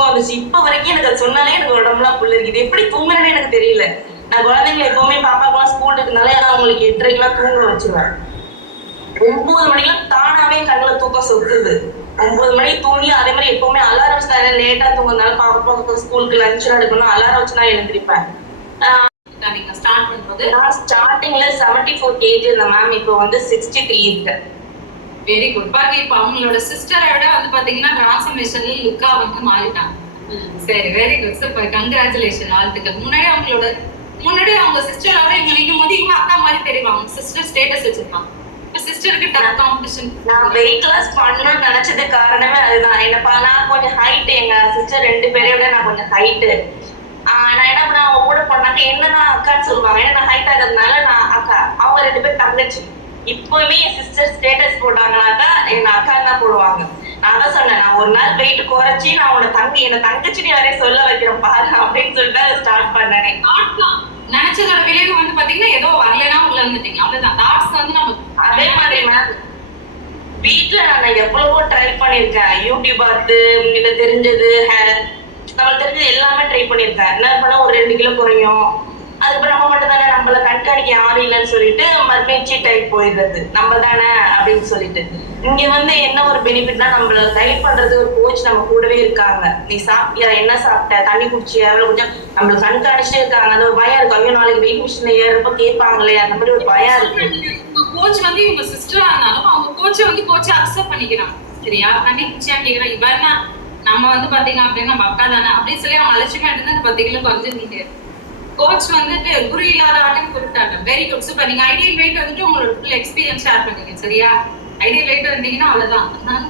தூக்கம் வந்துச்சு. இப்ப வரைக்கும் எனக்கு அது சொன்னாலே எனக்கு உடம்புலாம் புல்லரிக்குது. எப்படி தூங்குறேன்னு எனக்கு தெரியல. நான் குழந்தைங்களை எப்பவுமே பாப்பாக்கெல்லாம் ஸ்கூல் இருக்கனால அவங்களுக்கு 8:30க்கெல்லாம் தூங்க வச்சிருவேன். 9 மணிக்கெல்லாம் தானாவே கண்ணுல தூக்கம் சொக்குது. 9 மணிக்கு தூங்கி அதே மாதிரி எப்பவுமே அலாரம் வச்சு தான் லேட்டா தூங்குறதுனால பாப்பா ஸ்கூலுக்கு லஞ்ச் எடுக்கணும் அலாரம் வச்சு நான் எழுந்திருப்பேன். நீங்க ஸ்டார்ட் பண்ணும்போது நான் ஸ்டார்டிங்ல 74 kg இருந்தேன் மேம். இப்போ வந்து 63 இருக்கேன். Very good. பாருங்க, இப்ப அவங்களோட சிஸ்டரை விட வந்து பாத்தீங்கன்னா டிரான்ஸ்ஃபர்மேஷன்ல லுக்கா வந்து மாறிட்டாங்க. சரி, வெரி குட், சூப்பர், கங்க்ராச்சுலேஷன், வாழ்த்துக்கள். முன்னாடி அவங்க சிஸ்டரோட இங்க நிற்கும் போது இவங்க அக்கா மாதிரி தெரிவாங்க. சிஸ்டர் ஸ்டேட்டஸ் வச்சிருப்பாங்க. இப்ப சிஸ்டருக்கு டஃப் காம்படிஷன். நான் வெயிட் லாஸ் பண்ணணும்னு நினைச்சது காரணமே அதுதான். என்னப்பா நான் கொஞ்சம் ஹைட், எங்க சிஸ்டர் 2 பேரை விட நான் கொஞ்சம் ஹைட்டு. நான் என்ன பண்ண, அவங்க கூட பண்ணாக்க என்னதான் அக்கான்னு சொல்லுவாங்க. ஏன்னா நான் ஹைட் ஆகிறதுனால நான் அக்கா, அவங்க 2 பேர் தங்கச்சி. இப்பவுமே என் சிஸ்டர் ஸ்டேட்டஸ் போட்டாங்கனாக்கா எங்க அக்கா தான் போடுவாங்க. நான் தான் சொன்னேன், நான் ஒரு நாள் வெயிட் குறைச்சி நான் என்ன தங்கச்சின்னு வரைய சொல்ல வைக்கிறேன் பாரு அப்படின்னு சொல்லிட்டு அதை ஸ்டார்ட் பண்ணேன். நினைச்சதோட விளைவு வந்து பாத்தீங்கன்னா ஏதோ வரலன்னா உள்ள இருந்துட்டீங்க, அவ்வளவுதான். தாட்ஸ் வந்து நம்ம அதே மாதிரி மேம் வீட்டுல நான் எவ்வளவோ ட்ரை பண்ணிருக்கேன். யூடியூப் பார்த்து இல்ல தெரிஞ்சது நம்மளுக்கு தெரிஞ்சது எல்லாமே ட்ரை பண்ணிருக்கேன். என்ன பண்ண ஒரு 2 கிலோ குறையும். அதுக்கப்புறம் நம்ம மட்டும் தானே, நம்மள கண்காணிக்க யாரும் இல்லைன்னு சொல்லிட்டு மறுபடியும் சீட் ஆகி போயிடுறது, நம்ம தானே அப்படின்னு சொல்லிட்டு. இங்க வந்து என்ன ஒரு பெனிஃபிட்னா, நம்மள கைட் பண்றது ஒரு கோச் நம்ம கூடவே இருக்காங்க. நீ சாப்பிட்டியா, என்ன சாப்பிட்ட, தண்ணி குடிச்சியா, எவ்வளவு கொஞ்சம் நம்மள கண்காணிச்சுட்டே இருக்காங்க. அந்த ஒரு பயம் இருக்கும். ஐயோ நாளைக்கு வெயிட் மிஷின்ல ஏறப்ப கேட்பாங்களே, அந்த மாதிரி ஒரு பயம் இருக்கு. கோச் வந்து இவங்க சிஸ்டரா இருந்தாலும் அவங்க கோச்சை வந்து கோச்சை அக்செப்ட் பண்ணிக்கிறாங்க. சரியா, தண்ணி குடிச்சியா கேட்கிறாங்க. இவன்னா நம்ம வந்து பாத்தீங்க அப்படின்னா நம்ம அக்கா தானே அப்படின்னு சொல்லி அவங்க அலட்சியமா எடுத்து அந்த 10 கிலோ குறைஞ்சிருந்தீங்க. கோச் வந்துட்டு குரு இல்லாத ஆட்டையும் கொடுத்தாங்க. Very good, super. நீங்க ஐடியல் வெயிட் வந்துட்டு உங்களோட ஃபுல் எக்ஸ்பீரியன்ஸ் ஷேர் பண்ணீங்க. சரியா, ஐடியல் வெயிட் இருந்தீங்கன்னா அவ்வளவுதான்.